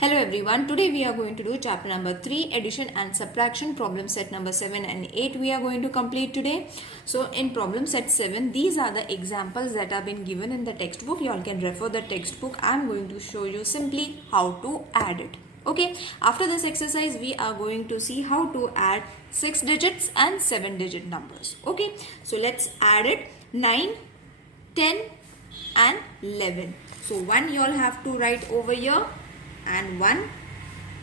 Hello everyone, today we are going to do chapter number 3, addition and subtraction, problem set number 7 and 8 we are going to complete today. So in problem set 7, these are the examples that have been given in the textbook. You all can refer the textbook. I am going to show you simply how to add it. Okay, after this exercise we are going to see how to add 6 digits and 7 digit numbers. Okay, so let's add it. 9, 10 and 11. So 1 you all have to write over here and 1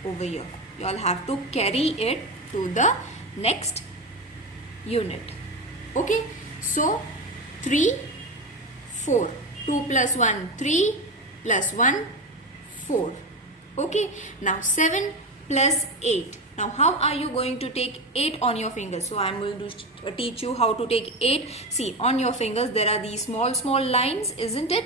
over here. You all have to carry it to the next unit. Okay, so 3, 4, 2 plus 1, 3 plus 1, 4. Okay, now 7 plus 8. Now how are you going to take 8 on your fingers? So I am going to teach you how to take 8. See, on your fingers there are these small lines, isn't it?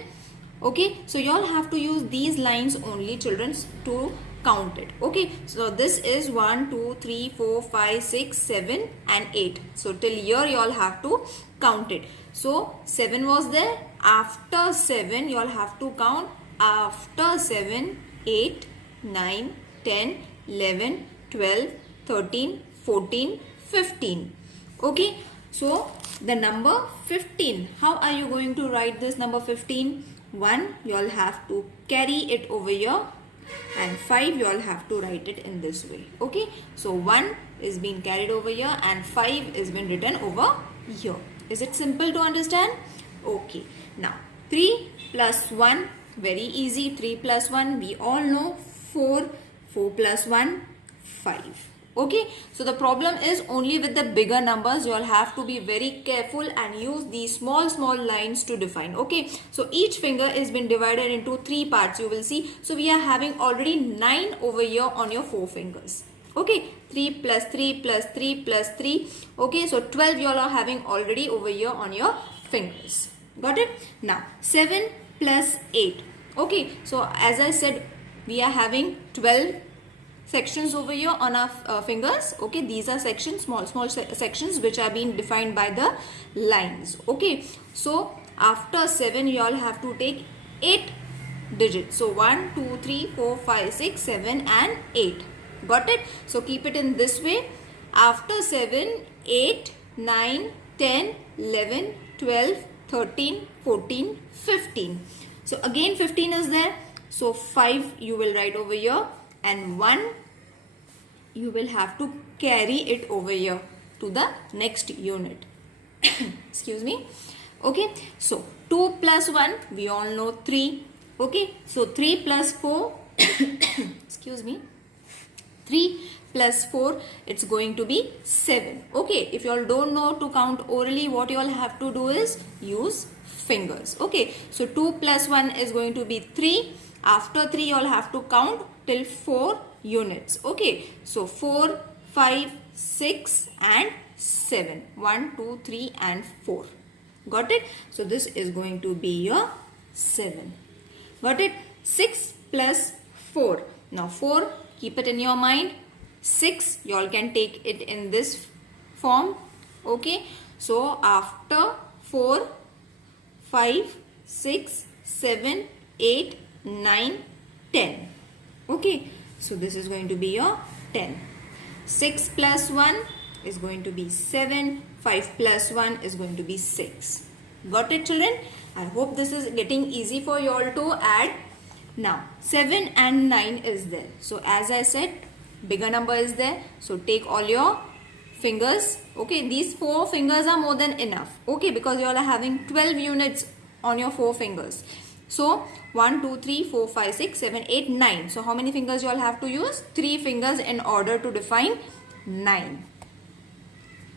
Okay, so you all have to use these lines only, children, to count it. Okay, so this is 1, 2, 3, 4, 5, 6, 7 and 8. So till here you all have to count it. So 7 was there. After 7 you all have to count. After 7, 8, 9, 10, 11, 12, 13, 14, 15. Okay, so the number 15. How are you going to write this number 15? 1 you all have to carry it over here and 5 you all have to write it in this way. Okay, so 1 is being carried over here and 5 is been written over here. Is it simple to understand? Okay, now 3 plus 1, very easy. 3 plus 1 we all know. 4, 4 plus 1, 5. Okay, so the problem is only with the bigger numbers. You all have to be very careful and use these small lines to define. Okay, so each finger is been divided into 3 parts, you will see. So we are having already 9 over here on your 4 fingers. Okay, 3 plus 3 plus 3 plus 3. Okay, so 12 you all are having already over here on your fingers. Got it? Now 7 plus 8. Okay, so as I said, we are having 12 sections over here on our fingers. Okay, these are sections, small sections which are being defined by the lines. Okay, so after 7 you all have to take 8 digits. So 1, 2, 3, 4, 5, 6, 7 and 8. Got it? So keep it in this way. After 7, 8, 9, 10, 11, 12, 13, 14, 15. So again 15 is there. So 5 you will write over here and 1 you will have to carry it over here to the next unit. Excuse me. Okay, so 2 plus 1 we all know 3. Okay, so 3 plus 4 excuse me, 3 plus 4 it's going to be 7. Okay, if you all don't know to count orally, what you all have to do is use fingers. Okay, so 2 plus 1 is going to be 3. After 3 you all have to count till 4 units. Okay, so 4, 5, 6 and 7. 1, 2, 3 and 4. Got it? So this is going to be your 7. Got it? 6 plus 4. Now 4, keep it in your mind. 6 you all can take it in this form. Okay, so after 4, 5, 6, 7, 8, 9, 10. Okay, so this is going to be your 10. 6 plus 1 is going to be 7. 5 plus 1 is going to be 6. Got it, children? I hope this is getting easy for you all to add. Now 7 and 9 is there. So as I said, bigger number is there. So take all your fingers. Okay, these 4 fingers are more than enough. Okay, because you all are having 12 units on your 4 fingers. So 1, 2, 3, 4, 5, 6, 7, 8, 9. So how many fingers you all have to use? 3 fingers in order to define 9.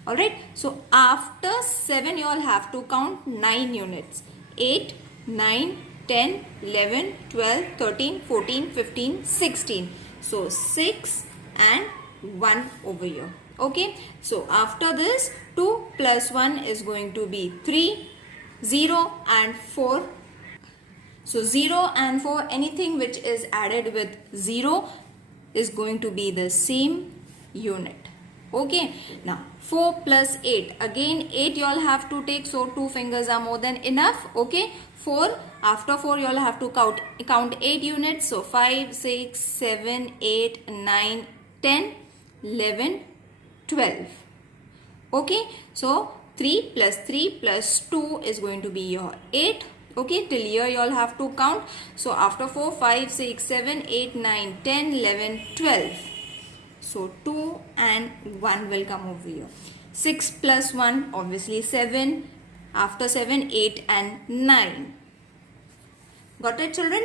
Alright. So after 7 you all have to count 9 units. 8, 9, 10, 11, 12, 13, 14, 15, 16. So 6 and 1 over here. Okay. So after this 2 plus 1 is going to be 3, 0 and 4. So 0 and 4, anything which is added with 0 is going to be the same unit. Okay, now 4 plus 8. Again 8 you all have to take, so 2 fingers are more than enough. Okay, 4. After 4 you all have to count 8 units. So 5, 6, 7, 8, 9, 10, 11, 12. Okay, so 3 plus 2 is going to be your 8. Okay, till here you all have to count. So after 4, 5, 6, 7, 8, 9, 10, 11, 12. So 2 and 1 will come over here. 6 plus 1, obviously 7. After 7, 8 and 9. Got it, children?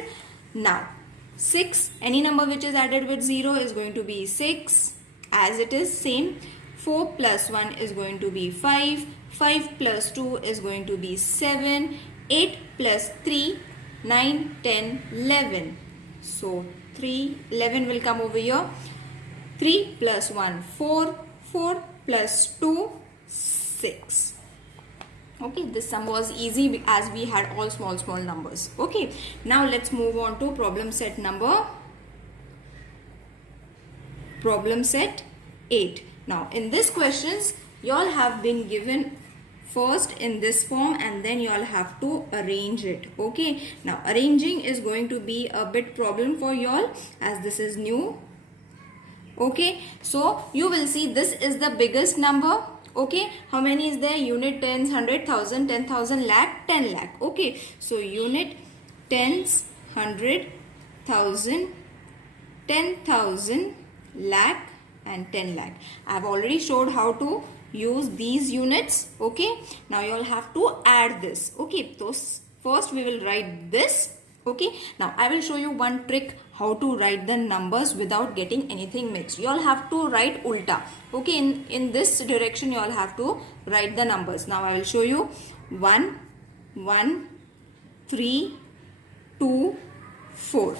Now 6, any number which is added with 0 is going to be 6, as it is same. 4 plus 1 is going to be 5. 5 plus 2 is going to be 7. 8 plus 3, 9, 10, 11. So 11 will come over here. 3 plus 1, 4. 4 plus 2, 6. Okay, this sum was easy as we had all small numbers. Okay, now let's move on to problem set 8. Now in this questions you all have been given first in this form and then you all have to arrange it. Okay, now arranging is going to be a bit problem for you all as this is new. Okay, so you will see this is the biggest number. Okay, how many is there? Unit, tens, 100, 1000, 10,000, lakh, 10 lakh. Okay, so unit, tens, 100, 1000, 10,000, lakh and 10 lakh. I have already showed how to use these units. Okay, now you all have to add this. Okay, so first we will write this. Okay, now I will show you one trick how to write the numbers without getting anything mixed. You all have to write ulta. Okay, in this direction you all have to write the numbers. Now I will show you 1, 1, 3, 2, 4.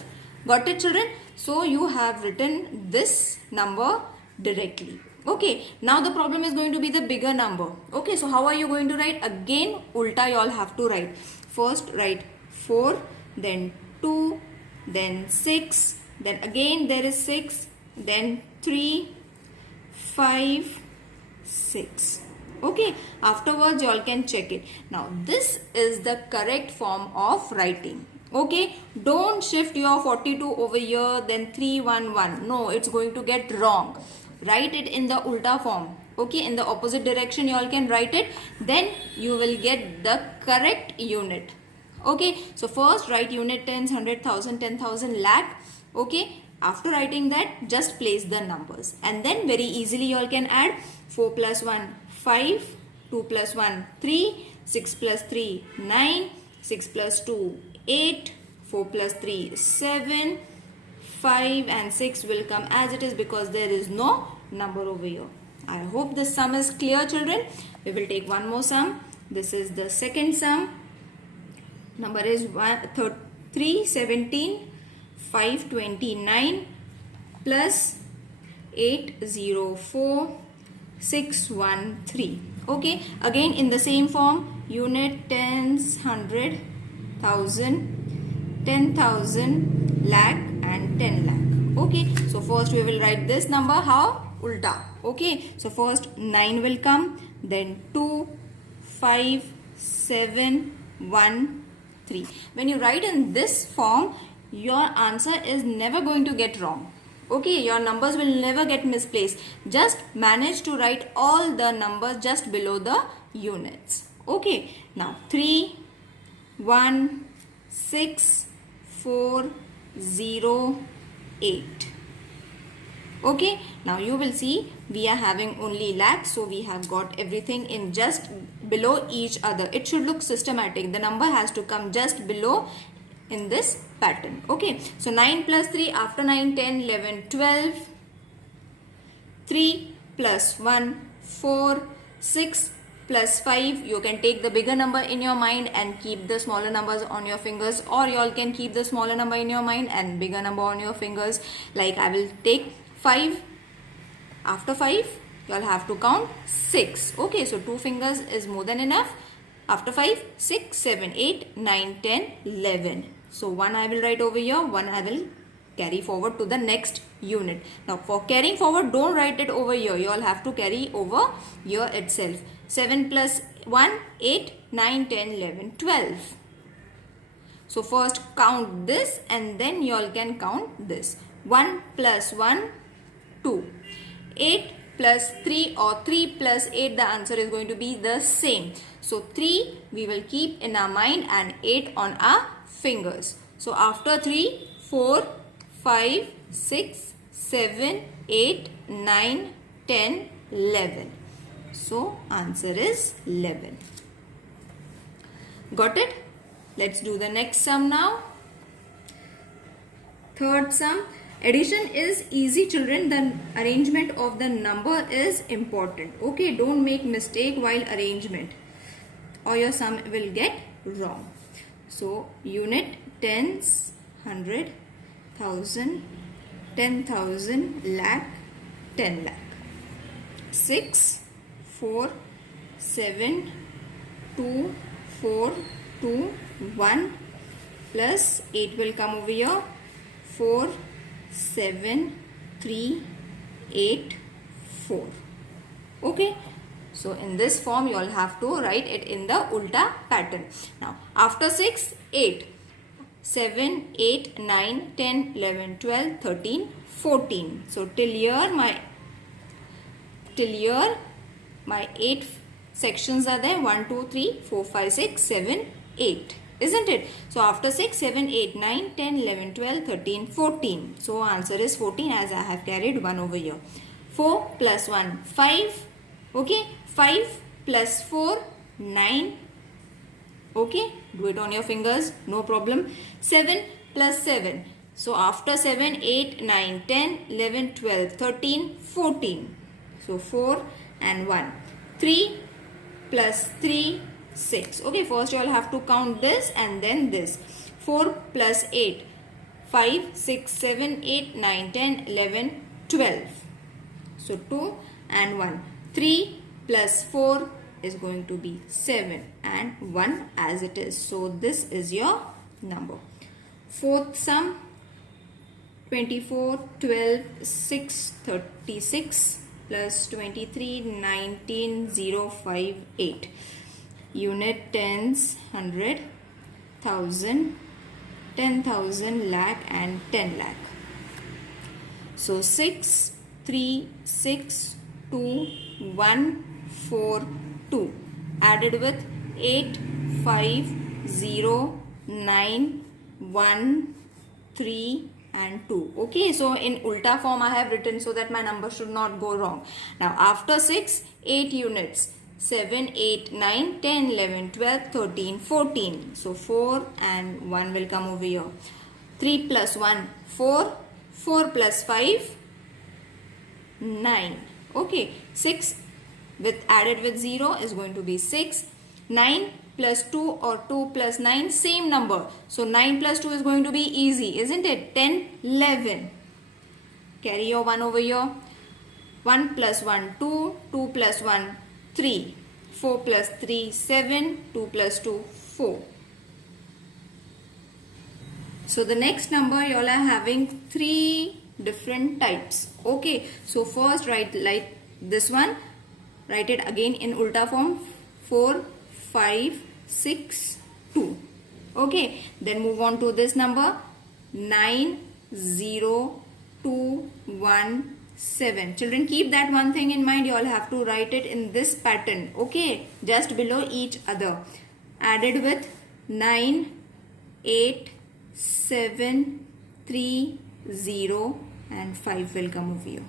Got it, children? So you have written this number directly. Okay, now the problem is going to be the bigger number. Okay, so how are you going to write? Again ulta you all have to write. First write 4, then 2, then 6, then again there is 6, then 3, 5, 6. Okay, afterwards you all can check it. Now this is the correct form of writing. Okay, don't shift your 42 over here, then 3, 1, 1. No, it's going to get wrong. Write it in the ulta form. Okay, in the opposite direction you all can write it. Then you will get the correct unit. Okay, so first write unit, tens, 100, 1000, 10,000, lakh. Okay, after writing that just place the numbers and then very easily you all can add 4 plus 1, 5, 2 plus 1, 3, 6 plus 3, 9, 6 plus 2, 8, 4 plus 3, 7, 5 and 6 will come as it is because there is no number over here. I hope this sum is clear, children. We will take one more sum. This is the second sum. Number is 317, 529 plus 804, 613. Okay, again in the same form, unit, tens, 100, 1000, 10,000, lakh and 10 lakh. Okay, so first we will write this number how? Ulta. Okay, so first 9 will come, then 2, 5, 7, 1, 3. When you write in this form, your answer is never going to get wrong. Okay, your numbers will never get misplaced. Just manage to write all the numbers just below the units. Okay, now 3, 1, 6, 4, 0, 8. Okay, now you will see we are having only lakhs, so we have got everything in just below each other. It should look systematic. The number has to come just below in this pattern. Okay, so 9 plus 3, after 9, 10, 11, 12. 3 plus 1, 4, 6 plus 5. You can take the bigger number in your mind and keep the smaller numbers on your fingers, or you all can keep the smaller number in your mind and bigger number on your fingers. Like I will take 5. After 5 you all have to count 6. Okay, so 2 fingers is more than enough. After 5, 6, 7, 8, 9, 10, 11. So 1 I will write over here, 1 I will carry forward to the next unit. Now for carrying forward, don't write it over here. You all have to carry over here itself. 7 plus 1, 8, 9, 10, 11, 12. So first count this and then you all can count this. 1 plus 1, 2. 8 plus 3 or 3 plus 8, the answer is going to be the same. So 3 we will keep in our mind and 8 on our fingers. So after 3, 4, 5, 6, 7, 8, 9, 10, 11. So answer is 11. Got it? Let's do the next sum now. Third sum. Addition is easy, children. The arrangement of the number is important. Okay, don't make mistake while arrangement or your sum will get wrong. So unit, tens, 100, 1000, 10,000, lakh, 10 lakh. 6, 4, 7, 2, 4, 2, 1 plus 8 will come over here. 4, 7, 3, 8, 4. Okay. So in this form you all have to write it in the ulta pattern. Now after 6, 8. 7, 8, 9, 10, 11, 12, 13, 14. So till here my 8 sections are there. 1, 2, 3, 4, 5, 6, 7, 8. Isn't it? So after 6, 7, 8, 9, 10, 11, 12, 13, 14. So answer is 14 as I have carried 1 over here. 4 plus 1, 5. Okay. 5 plus 4, 9. Okay. Do it on your fingers. No problem. 7 plus 7. So after 7, 8, 9, 10, 11, 12, 13, 14. So 4 and 1. 3 plus 3, 6. Okay, first you all have to count this and then this. 4 plus 8. 5, 6, 7, 8, 9, 10, 11, 12. So 2 and 1. 3 plus 4 is going to be 7 and 1 as it is. So this is your number. Fourth sum. 24, 12, 6, 36 plus 23, 19, 0, 5, 8. Unit, tens, 100, 1000, 10,000, lakh and 10 lakh. So 6, 3, 6, 2, 1, 4, 2 added with 8, 5, 0, 9, 1, 3 and 2. Okay, so in ulta form I have written so that my number should not go wrong. Now after 6, 8 units. 7, 8, 9, 10, 11, 12, 13, 14. So 4 and 1 will come over here. 3 plus 1, 4. 4 plus 5, 9. Okay, 6 added with 0 is going to be 6. 9 plus 2 or 2 plus 9, same number. So 9 plus 2 is going to be easy, isn't it? 10, 11. Carry your 1 over here. 1 plus 1, 2. 2 plus 1, 3. 4 plus 3, 7. 2 plus 2, 4. So the next number you all are having 3 different types. Okay, so first write like this one. Write it again in ulta form. 4, 5, 6, 2. Okay, then move on to this number. 9, 0, 2, 1, 7. Children, keep that one thing in mind. You all have to write it in this pattern. Okay, just below each other. Added with 9, 8, 7, 3, 0 and 5 will come over here.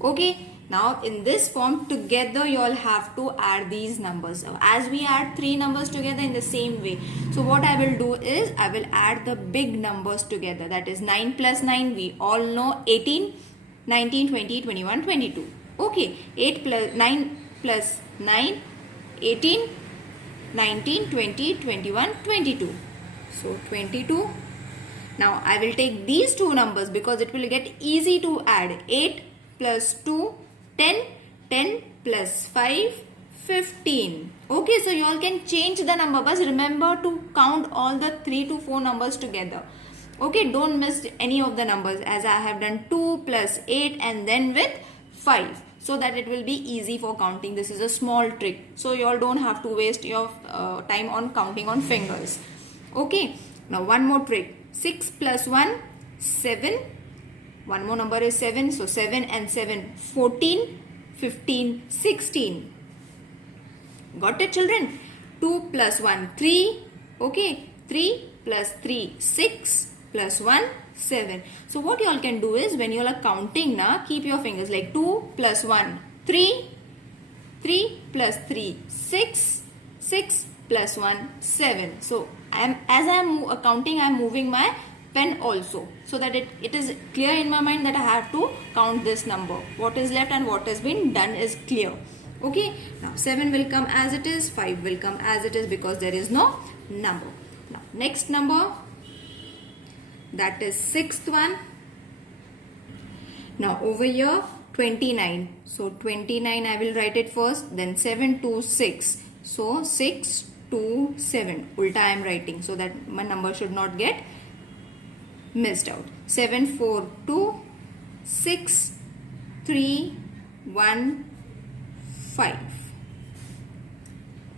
Okay, now in this form together you all have to add these numbers. As we add 3 numbers together in the same way. So what I will do is I will add the big numbers together. That is 9 plus 9, we all know 18, 19, 20, 21, 22. Okay, 8 plus 9 plus 9, 18, 19, 20, 21, 22. So 22. Now I will take these two numbers because it will get easy to add. 8 plus 2, 10, 10 plus 5, 15. Okay, so you all can change the number, but remember to count all the 3 to 4 numbers together. Okay, don't miss any of the numbers, as I have done 2 plus 8 and then with 5, so that it will be easy for counting. This is a small trick, so you all don't have to waste your time on counting on fingers. Okay, now one more trick. 6 plus 1, 7. One more number is 7, so 7 and 7, 14, 15, 16. Got it, children? 2 plus 1, 3. Okay, 3 plus 3, 6 plus 1, 7. So what you all can do is, when you all are counting now, keep your fingers like 2 plus 1, 3, 3 plus 3, 6, 6 plus 1, 7. So as I am counting, I am moving my pen also, so that it is clear in my mind that I have to count this number. What is left and what has been done is clear. Okay, now 7 will come as it is, 5 will come as it is, because there is no number. Now next number, that is 6th one. Now over here 29. So 29 I will write it first, then 7 to 6. So 6 to 7. Ulta I am writing, so that my number should not get missed out. 7, 4, 2, 6, 3, 1, 5.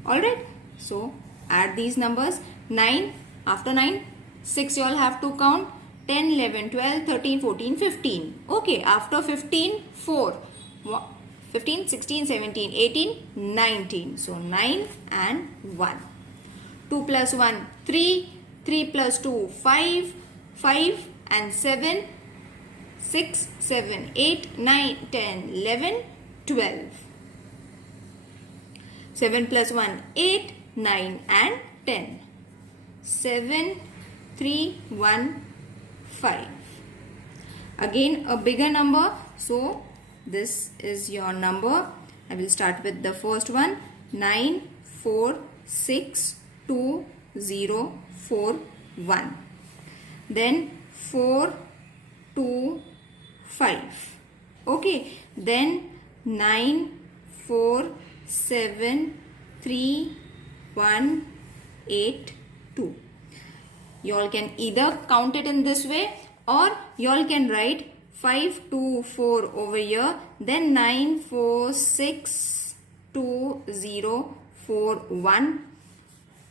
Alright, so add these numbers. 9, after 9, 6 you all have to count. 10, 11, 12, 13, 14, 15. Okay, after 15, 4. 15, 16, 17, 18, 19. So 9 and 1. 2 plus 1, 3. 3 plus 2, 5. 5 and 7. 6, 7, 8, 9, 10, 11, 12. 7 plus 1, 8, 9 and 10. 7, 3, 1, 5. Again a bigger number. So this is your number. I will start with the first one. 9, 4, 6, 2, 0, 4, 1. Then 4, 2, 5. Okay. Then 9, 4, 7, 3, 1, 8, 2. You all can either count it in this way, or you all can write 5, 2, 4 over here. Then 9, 4, 6, 2, 0, 4, 1.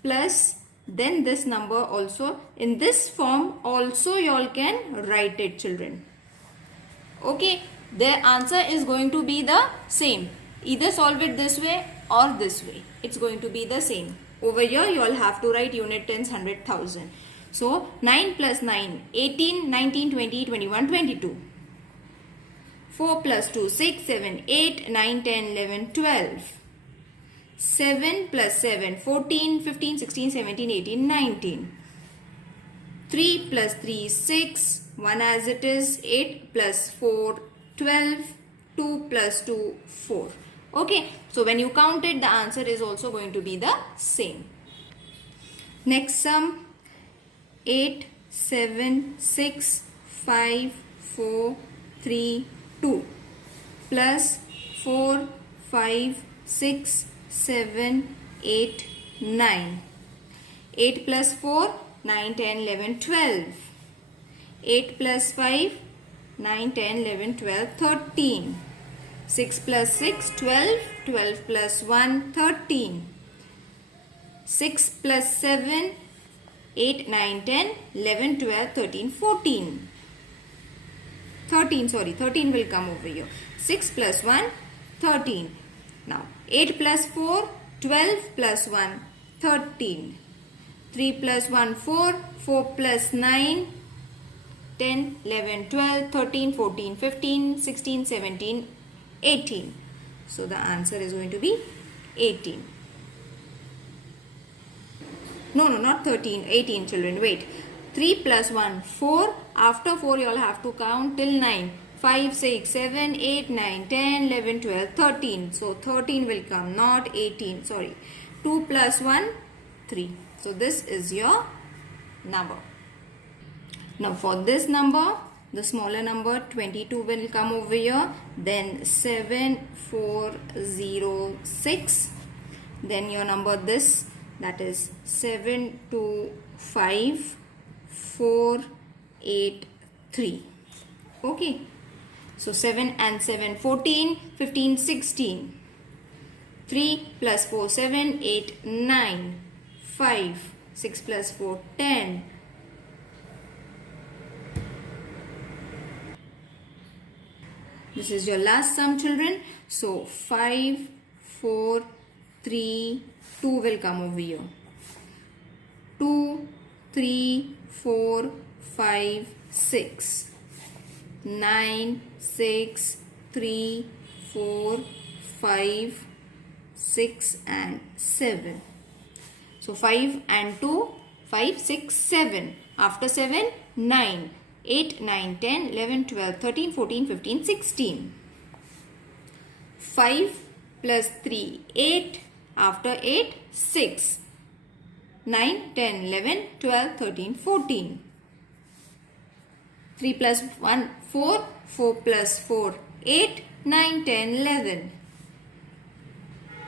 Plus then this number also. In this form also you all can write it, children. Okay, the answer is going to be the same. Either solve it this way or this way. It's going to be the same. Over here you all have to write unit tens, 100,000. So 9 plus 9, 18, 19, 20, 21, 22. 4 plus 2, 6, 7, 8, 9, 10, 11, 12. 7 plus 7, 14, 15, 16, 17, 18, 19. 3 plus 3, 6. 1 as it is. 8 plus 4, 12. 2 plus 2, 4. Okay. So when you count it, the answer is also going to be the same. Next sum. 8, 7, 6, 5, 4, 3, 2. Plus 4, 5, 6, 7, 8, 9. 8 plus 4, 9, 10, 11, 12. 8 plus 5, 9, 10, 11, 12, 13. 6 plus 6, 12. 12 plus 1, 13. 6 plus 7, 8, 9, 10, 11, 12, 13, 14. 13 will come over here. 6 plus 1, 13. Now 8 plus 4, 12 plus 1, 13. 3 plus 1, 4. 4 plus 9, 10, 11, 12, 13, 14, 15, 16, 17, 18. So the answer is going to be 18. No, not 13, 18 children. Wait. 3 plus 1, 4. After 4 you all have to count till 9. 5, 6, 7, 8, 9, 10, 11, 12, 13. So 13 will come, not 18. Sorry. 2 plus 1, 3. So this is your number. Now for this number, the smaller number 22 will come over here. Then 7406. Then your number this, that is 725, 4, 8, 3. Okay. So 7 and 7, 14, 15, 16. 3 plus 4, 7, 8, 9. 5, 6 plus 4, 10. This is your last sum, children. So 5, 4, 3, 2 will come over here. 2, 3, 4, 5, 6. 9, 6, 3, 4, 5, 6 and 7. So 5 and 2, 5, 6, 7. After 7, 9. 8, 9, 10, 11, 12, 13, 14, 15, 16. 5 plus 3, 8. After 8, 6. 9, 10, 11, 12, 13, 14. 3 plus 1, 4. 4 plus 4, 8. 9, 10, 11.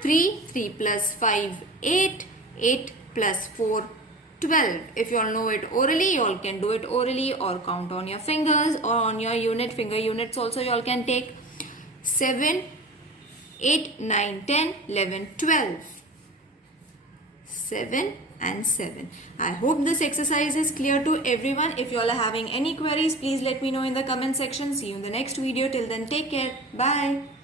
3 plus 5, 8. 8 plus 4, 12. If you all know it orally, you all can do it orally or count on your fingers or on your unit. Finger units also you all can take. 7, 8, 9, 10, 11, 12. 7 and 7. I hope this exercise is clear to everyone. If you all are having any queries, please let me know in the comment section. See you in the next video. Till then, take care. Bye.